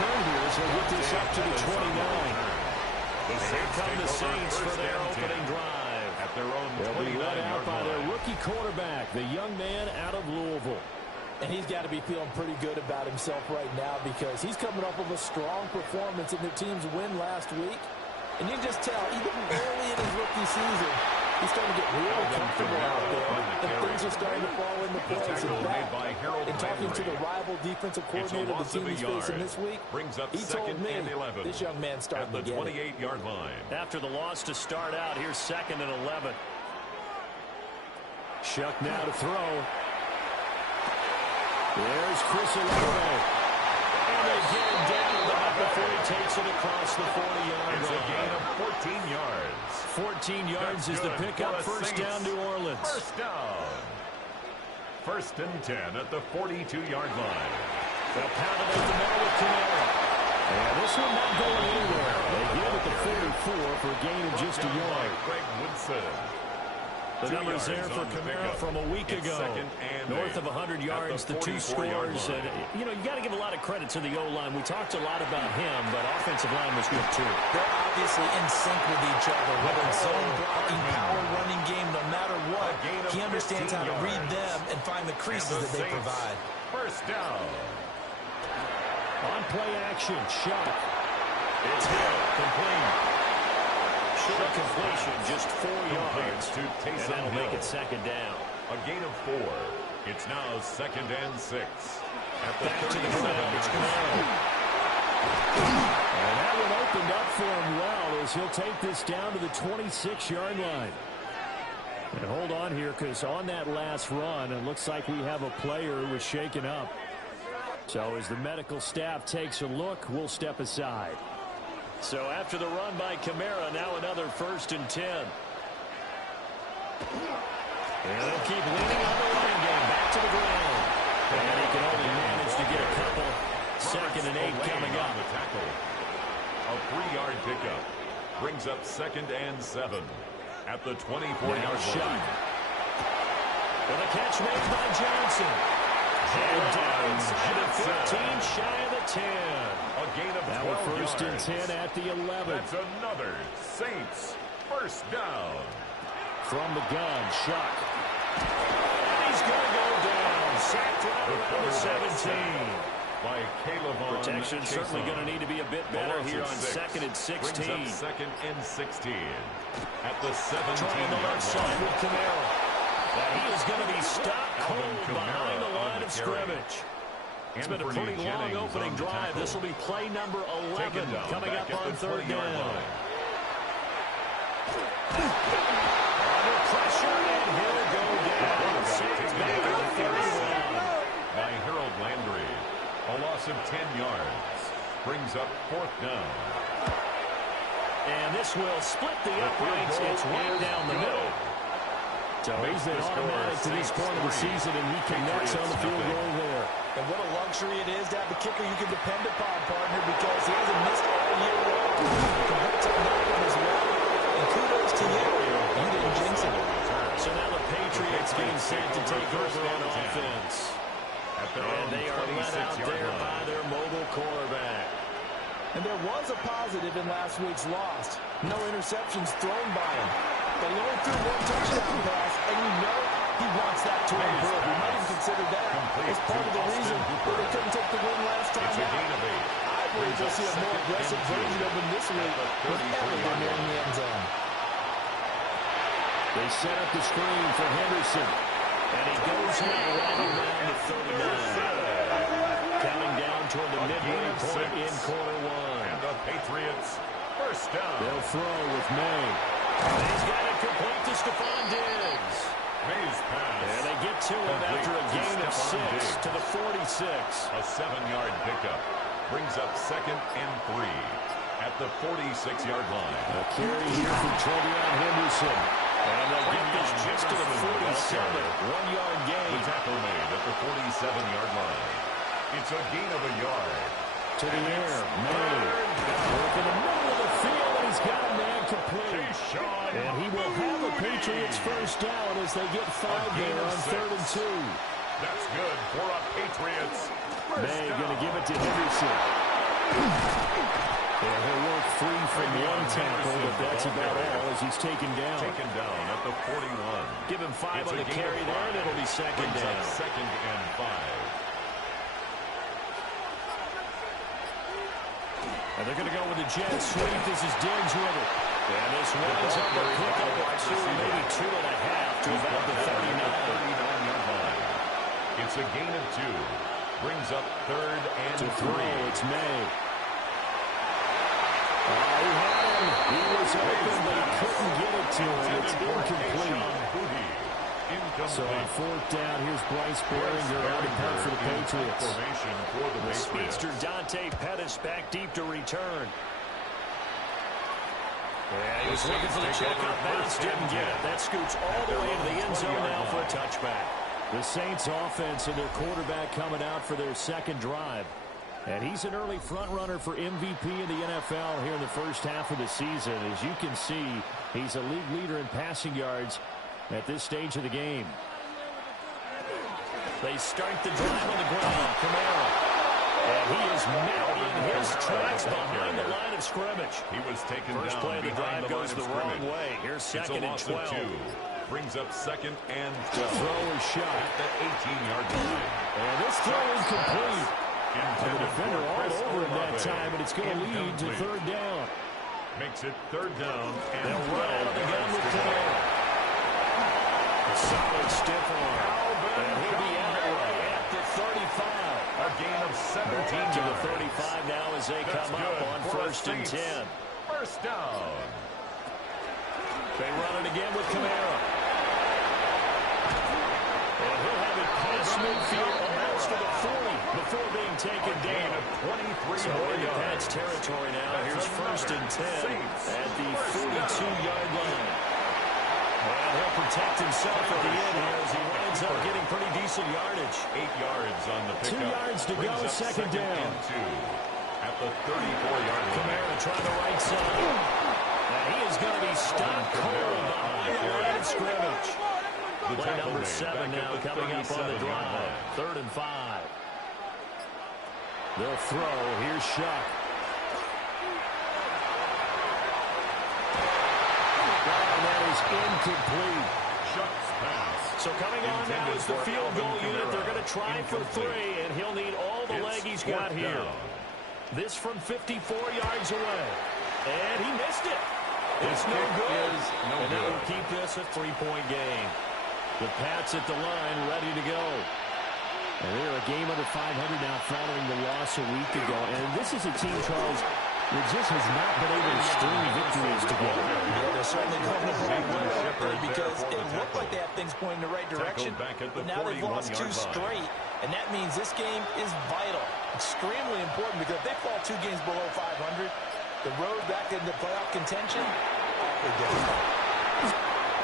return here as he'll get this up to the 29. Here come the Saints for their opening drive. At their own They'll be led out by their rookie quarterback, the young man out of Louisville. And he's got to be feeling pretty good about himself right now because he's coming up with a strong performance in their team's win last week. And you can just tell, even early in his rookie season, he's starting to get real comfortable out there. And things are starting to fall into place. In talking to the rival defensive coordinator the team is facing this week, he told me this young man's starting to get it. At the 28-yard line. After the loss to start out, here's 2nd and 11. Shuck now to throw. There's Chris Olave. And they get him down about before he takes it across the 40-yard line. It's a gain of 14 yards. 14 yards is the pickup. First down, New Orleans. First down. 1st and 10 at the 42-yard line. They'll pound it up the middle with Camara. And this one not going anywhere. They give it the 44 for a gain of just a yard. Greg Woodson. The numbers there for Camara from a week ago. North of 100 yards, the 2 scores. And, you know, you got to give a lot of credit to the O-line. We talked a lot about him, but offensive line was good, too. They're obviously in sync with each other. Whether it's zone blocking, power running game, no matter what, he understands how to read them and find the creases that they provide. First down. On play action, shot. It's hit, complete. Short completion, just 4 yards. And that'll make it 2nd down. A gain of 4. It's now 2nd and 6. At the back to the ground, it's Camara. And that one opened up for him well as he'll take this down to the 26-yard line. And hold on here, because on that last run, it looks like we have a player who was shaken up. So as the medical staff takes a look, we'll step aside. So after the run by Camara, now another 1st and 10. And they'll keep leaning on the running game. Back to the ground. And he can only manage to get a couple. 2nd and 8 coming up. The tackle. A 3-yard pickup. Brings up 2nd and 7. At the 24-yard line. With a catch made by Johnson. And Downs at the 15, shy of the 10. A gain of 12 now a 1st yards. and 10 at the 11. That's another Saints first down. From the gun, Shuck. And he's going to go down. Sacked right around the 17. By Caleb. Protection certainly going to need to be a bit better here on 2nd and 16. Brings up 2nd and 16. At the 17-yard line with Camara. But he is going to be stopped cold behind the line of scrimmage. It's been a pretty long opening drive. This will be play number 11 coming up on 3rd down. Under pressure, and he'll go down. Saints back on 31. By Harold Landry. A loss of 10 yards. Brings up 4th down. And this will split the uprights. It's right down the middle. So he's been automatic to this point of the season, and he connects on the field goal there. And what a luxury it is to have the kicker you can depend upon, partner, because he hasn't missed all year long. Congrats on that one as well. And kudos to you. You didn't jinx it. So now the Patriots getting set to take over on offense. And they are let out there by their mobile quarterback. And there was a positive in last week's loss. No interceptions thrown by him. But he only threw 1 touchdown pass, and you know he wants that to improve. We might even consider that as part of the reason that they couldn't take the win last time out. I believe we'll see a more aggressive version of him this week whenever they're nearing the end zone. They set up the screen for Henderson. And he goes now right around the 39. Counting down toward the midway point in quarter 1. And the Patriots first down. They'll throw with May. He's got it complete to Stephon Diggs. May's pass. And they get to him after a gain of 6 to the 46. A 7-yard pickup. Brings up 2nd and 3 at the 46-yard line. A carry here from Trevion Henderson. And they'll get this just to the 47. 1-yard gain. The tackle made at the 47-yard line. It's a gain of a yard. To the air, May. Work in the middle of the field, and he's got a man complete. And he will have a Patriots first down as they get 5 there on 3rd and 2. That's good for a Patriots. May going to give it to Henderson. tackle, but that's about all as he's taken down. Taken down at the 41. Give him 5 on the carry there, and it'll be second Brings down. up second and 5. And they're going to go with the jet sweep. This is Diggs with it. And this runs up a pickup of 2, maybe 2.5 to about the 39-yard line. It's a gain of 2. Brings up third and to 3. Throw, it's May. He had him. He was open, but he couldn't get it to him. It's incomplete. So on fourth down, here's Bryce Behringer out in punt for the Patriots. The speedster Dante Pettis back deep to return. Yeah, he was looking for the check-up bounce, didn't get it. That scoots all the way into the end zone now for a touchback. The Saints offense and their quarterback coming out for their second drive. And he's an early front runner for MVP in the NFL here in the first half of the season. As you can see, he's a league leader in passing yards at this stage of the game. They start the drive on the ground. Kamara. And he is met in his tracks behind the line of scrimmage. He was taken First down play of the drive goes the wrong scrimmage. way. Here's second and 12. Brings up second and The 12. throw is shot. At the 18-yard line. And this throw is complete. And the defender all over him that time, and it's going to lead to third down. Makes it third down. And they'll run out of the gun with Kamara. A solid stiff arm. And he'll be out at the 35. A gain of 17 to the 35 now as they come up on first and 10. First down. They run it again with Kamara. And he'll have it past midfield, amounts to the 40 before being taken down. 23 so into Pat's territory now. Here's first and 10 at the 42-yard line. And he'll protect himself at the end here as he winds up getting pretty decent yardage. 8 yards on the pickup. 2 yards to go, second down. And 2 at the 34-yard line. Kamara trying the right side. And he is going to be stopped cold behind the line of scrimmage. Play number 7 now coming up on the drive. Third and 5. They'll throw. Here's Shuck. And that is incomplete. Shuck's pass. So coming on now is the field goal unit. They're going to try for 3, and he'll need all the leg he's got here. This from 54 yards away. And he missed it. It's no good. And that will keep this a 3-point game. The Pats at the line, ready to go. And they're a game under 500 now following the loss a week ago. And this is a team, Charles, that just has not been able to string victories together. Yeah, they're certainly going to play well because it looked like they have things pointing in the right direction. But now they've lost 2 straight. And that means this game is vital. Extremely important because if they fall 2 games below 500, the road back into playoff contention, awfully difficult.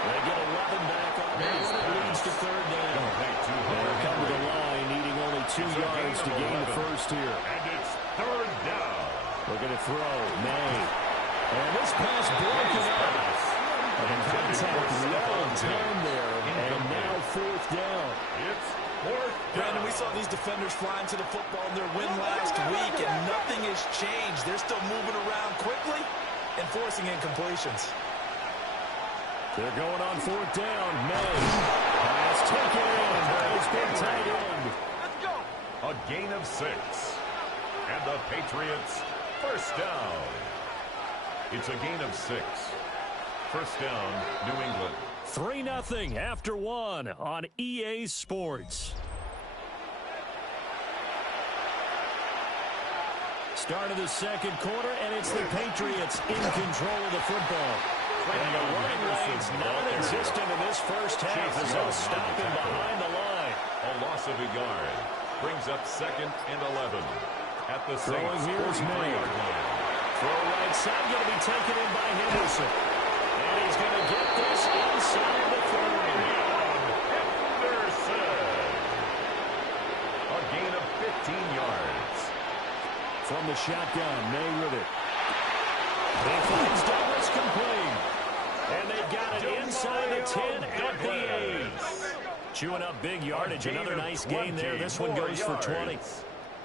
They get 11 back on it. It leads to third down. They'll come to the line, needing only 2 yards to gain the first here. And it's third down. We're going to throw. May. And this pass broken up. And contact well timed there. And now fourth down. It's fourth down. Brandon, we saw these defenders flying to the football in their win last week, and nothing has changed. They're still moving around quickly and forcing incompletions. They're going on fourth down. May. Pass taken in. It's been tight end. Let's go. A gain of 6. And the Patriots, first down. It's a gain of 6. First down, New England. 3-0 after 1 on EA Sports. Start of the second quarter, and it's the Patriots in control of the football. And the running lane's non-existent in this first half as they'll stop him behind the line. A loss of a yard. Brings up second and 11. At the Throwing Saints' here is May. 43-yard line. Throw right side, going to be taken in by Henderson. And he's going to get this inside the 30. Henderson. A gain of 15 yards. From the shotgun, May with it. He finds Douglas complete. And they've got it inside the 10 at the 8. Chewing up big yardage. Another nice gain there. This one goes for 20.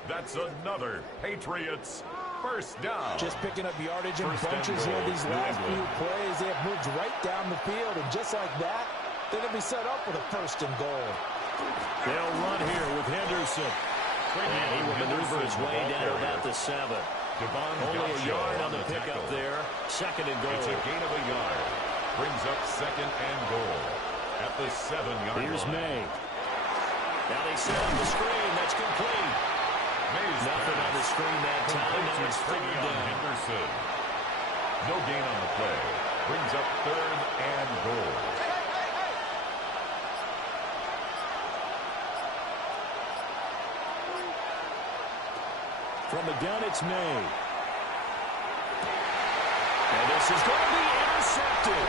That's another Patriots First down. Just picking up yardage in bunches here these last few plays. They have moved right down the field, and just like that, they're going to be set up with a first and goal. They'll run here with Henderson. And he will maneuver his way down to about the 7. Only a yard on the pickup there. Second and goal. It's a gain of a yard. Brings up second and goal at the 7-yard line. Here's May. Now they set up the screen. That's complete. Nothing on the screen that time. Now it's third down. Henderson. No gain on the play. Brings up third and goal. From the gun, it's May. And this is going to be intercepted.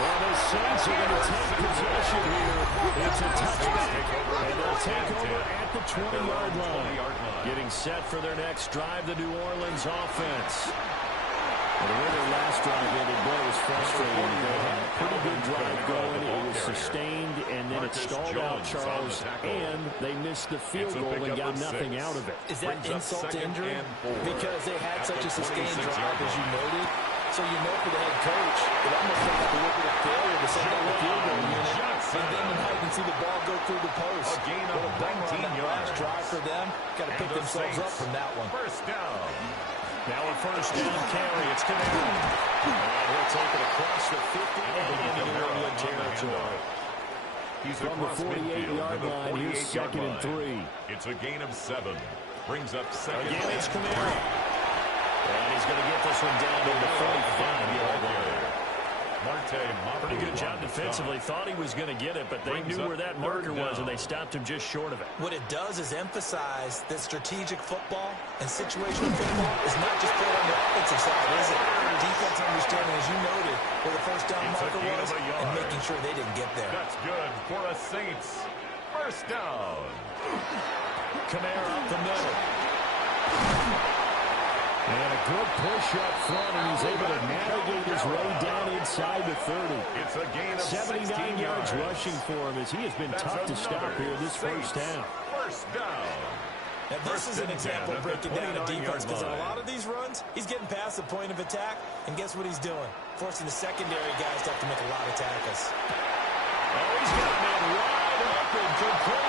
Well, the Saints are going to take possession here. It's a touchback. And they'll take over at the 20-yard line. Getting set for their next drive, the New Orleans offense. The way their last drive ended, boy, it was frustrating. They had a pretty good drive going. It was sustained, and then it stalled out, Charles, and they missed the field goal and got nothing out of it. Is that insult to injury? Because they had such a sustained drive, as you noted. So you know for the head coach, it almost looked like a little bit of failure to set up the field goal unit. And then you can see the ball go through the post. A gain of 19 yards. Last drive for them. Got to pick themselves up from that one. First down. Now a first down carry. It's Camaro. And he'll take it across the 50 and into New Orleans territory. He's from the 48-yard line. Here's second and 3. It's a gain of 7. Brings up second. Again, it's Camaro. And he's going to get this one down to the 45-yard line. Pretty good job defensively. Thought he was going to get it, but they knew where that marker was, and they stopped him just short of it. What it does is emphasize that strategic football and situational football is not just played on the offensive side, is it? Defense understanding, as you noted, where the first down marker was, and making sure they didn't get there. That's good for a Saints. First down. Camaro up the middle. And a good push up front, and he's able to navigate his way down inside the 30. It's a gain of 79 yards rushing for him, as he has been tough to stop here this first down. First down. Now this is an example of breaking down a defense, because in a lot of these runs, he's getting past the point of attack, and guess what he's doing? Forcing the secondary guys to have to make a lot of tackles. Oh, he's got a man wide open, complete.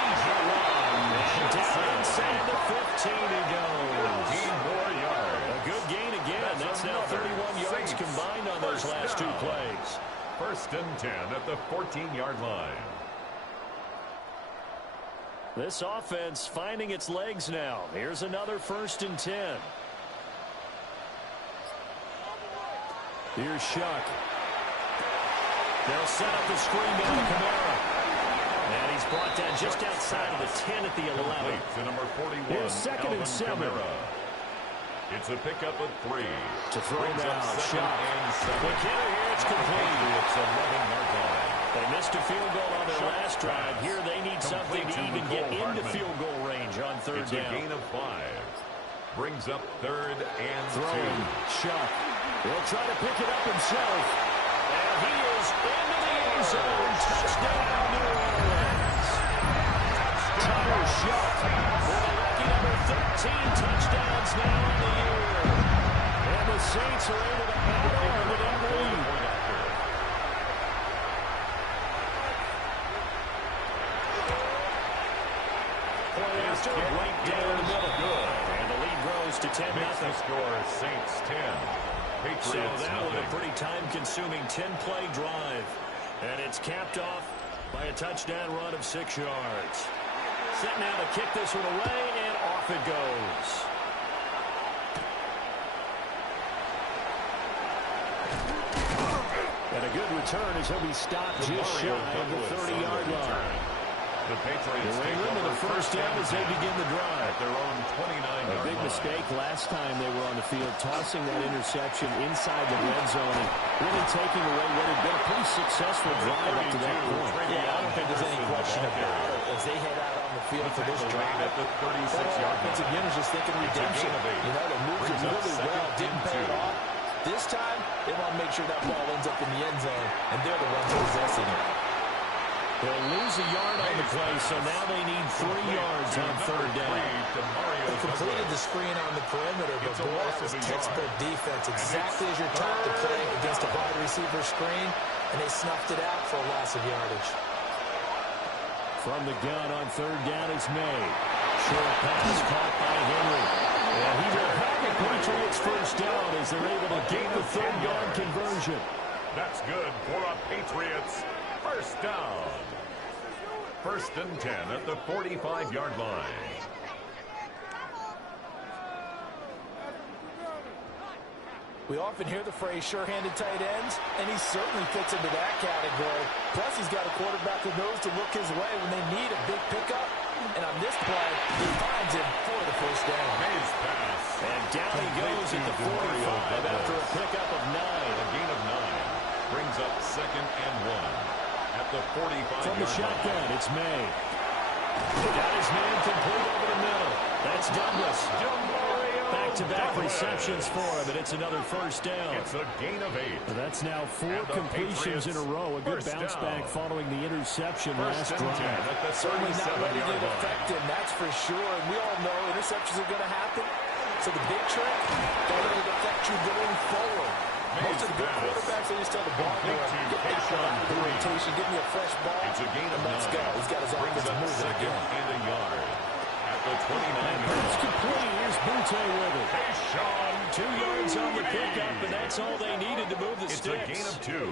And down inside the 15 he goes. 14 more yards. A good gain again. That's now 31 yards combined on those last two plays. First and 10 at the 14-yard line. This offense finding its legs now. Here's another first and 10. Here's Shuck. They'll set up the screen down to Camaro. And he's brought down just outside of the 10 at the 11. To number 41. Here's second and 7. It's a pickup of 3. To throw down, Shuck. Look here, it's complete. It's 11-yard line. They missed a field goal on their last drive. Here they need something to even get into field goal range on third down. It's a gain of 5. Brings up third and 2. Shuck. He'll try to pick it up himself. And he is into the end zone. Touchdown, New Orleans. Tyler Shuck with a lucky number 13 touchdowns now in the year. And the Saints are able to add on to that lead. Right down the middle. Good. And the lead grows to 10-0. The score is Saints 10. Patriots so that was a nothing. pretty time-consuming 10-play drive. And it's capped off by a touchdown run of 6 yards. Set now to kick this one away, and off it goes. And a good return as he'll be stopped just shy of the 30-yard line. The Patriots New England with the first down as they begin the drive. At their own 29-yard A big mistake last time they were on the field, tossing that interception inside the red zone and really taking away what had been a pretty successful drive up to that point. Yeah, I don't think there's any question about it as they head out on the field for this drive. At the 36-yard offensive unit is just thinking redemption. You know, they moved it really well, didn't pay it off. This time, they want to make sure that ball ends up in the end zone, and they're the ones possessing it. They'll lose a yard on the play, so now they need 3 yards on third down. They completed the screen on the perimeter, but boy, that was textbook defense. Exactly as you're taught to play against a wide receiver screen, and they snuffed it out for a loss of yardage. From the gun on third down is May. Short pass caught by Henry. And he will have the Patriots first down as they're able to get the third down conversion. That's good for a Patriots first down. 1st and 10 at the 45-yard line. We often hear the phrase sure-handed tight ends, and he certainly fits into that category. Plus, he's got a quarterback who knows to look his way when they need a big pickup. And on this play, he finds him for the first down. May's pass. And down he goes at the 45 after a pickup of 9. A gain of 9 brings up 2nd and 1 at the 45. From the shotgun, it's May. He got his man complete over the middle. That's Douglas. Back-to-back receptions for him, and it's another first down. It's a gain of 8. That's now 4 completions in a row. A good bounce back following the interception last drive. Certainly not ready to affect him, that's for sure. And we all know interceptions are going to happen. So the big trick, don't let it affect you going forward. Most of the good quarterbacks, they just tell the ball boy, get that one out of the rotation, give me a fresh ball, it's a gain of and let's 9. go. He's got his offense moving again. And a yard at the 29. It's complete. Here's Butte with it. Hey, Sean. 2 yards on the pickup, and that's all they needed to move the sticks. It's a gain of 2.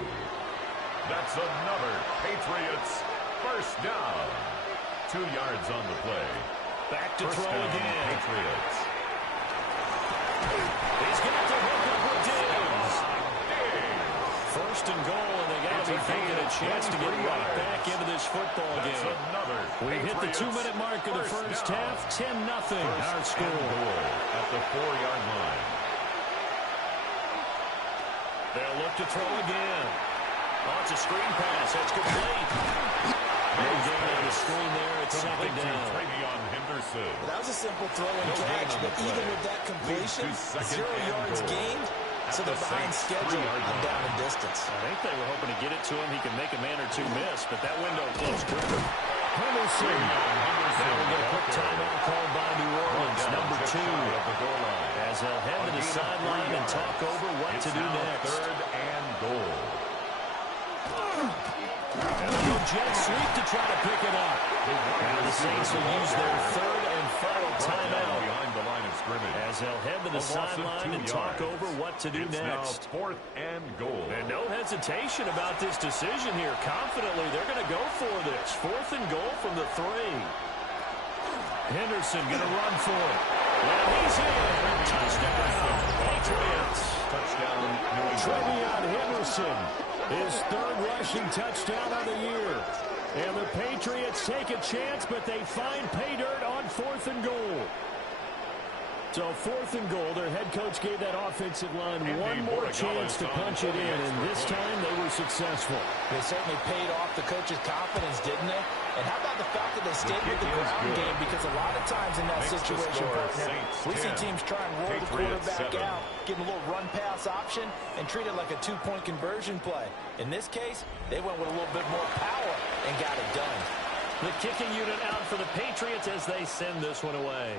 That's another Patriots first down. 2 yards on the play. Back to first throw down, again. Patriots. He's got to hook up with Diggs. First and goal, and they got to be thinking a chance to get right back into this football game. We hit the 2-minute mark of the first half. 10-0 our score. At the 4-yard line. They'll look to throw again. Oh, it's a screen pass. That's complete. No gain on the screen there. It's second down. That was a simple throw and catch, but even with that completion, 0 yards gained, so they're behind schedule on down and distance. I think they were hoping to get it to him. He could make a man or two miss, but that window closed quicker. Henderson. Now we'll get a quick timeout called by New Orleans, number 2. As they'll head to the sideline and talk over what to do next. 3rd and goal. And they'll go jet sweep to try to pick it up. Now the Saints will use their 3rd and final timeout behind the line of scrimmage. as they'll head to the sideline and talk over what to do next. 4th and goal. And no hesitation about this decision here. Confidently, they're going to go for this. 4th and goal from the 3. Henderson going to run for it. And he's in. Touchdown, Patriots. Touchdown, New England. Trevion Henderson, his 3rd rushing touchdown of the year. And the Patriots take a chance, but they find pay dirt on 4th and goal. So 4th and goal, their head coach gave that offensive line one more chance to punch it in, and this time they were successful. They certainly paid off the coach's confidence, didn't they? And how about the fact that they stayed with the ground game? Because a lot of times in that situation, partner, we see teams try and roll the quarterback out, give him a little run-pass option, and treat it like a 2-point conversion play. In this case, they went with a little bit more power and got it done. The kicking unit out for the Patriots as they send this one away.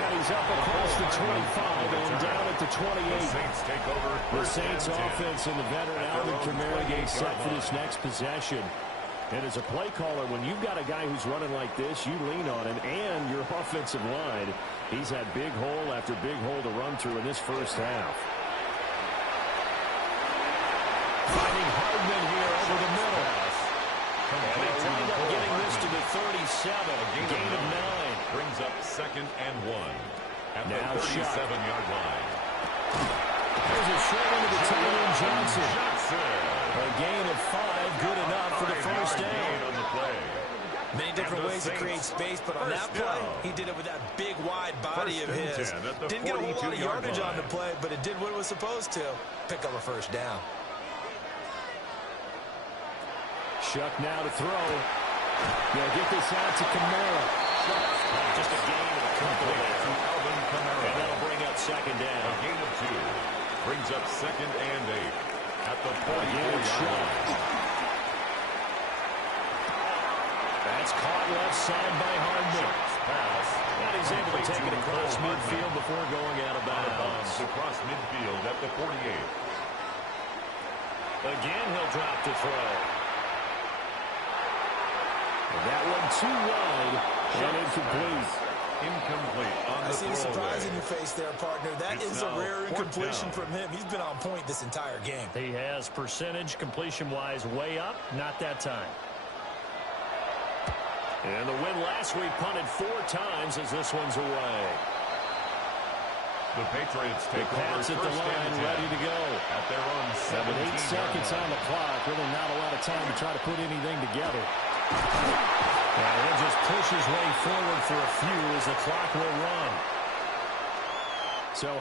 And he's up across the 25 and down at the 28. The Saints take over. The Saints offense and the veteran Alvin Kamara get set for this next possession. And as a play caller, when you've got a guy who's running like this, you lean on him and your offensive line. He's had big hole after big hole to run through in this first half. Finding Hardman here over the middle. And they wind up getting this to the 37. A gain of 9. Brings up 2nd and 1 at now the 37-yard line. There's a short into the tight end, Johnson. A gain of 5, good enough for the first down. On the play. Many different ways to create space, but on that play, he did it with that big, wide body of his. Didn't get a whole lot of yardage on the play, but it did what it was supposed to. Pick up a first down. Shuck now to throw. They'll get this out to Kamara. Just a gain of a couple there. Alvin Kamara. And that'll bring up second down. A gain of 2. Brings up 2nd and 8 at the 44-yard line. That's caught left side by Hardman. Pass. And he's able to take it across midfield before going out of bounds. Across midfield at the 48. Again, he'll drop to throw. And that one too wide and incomplete. Incomplete on the I see the surprise in throwaway. your face there, partner. That is a rare incompletion from him. He's been on point this entire game. He has percentage completion-wise way up. Not that time. And the win last week punted 4 times as this one's away. The Patriots take over Pats at the line, ready to go. At their own 17 with 8 seconds on the clock, really not a lot of time to try to put anything together. And he'll just push his way forward for a few as the clock will run. So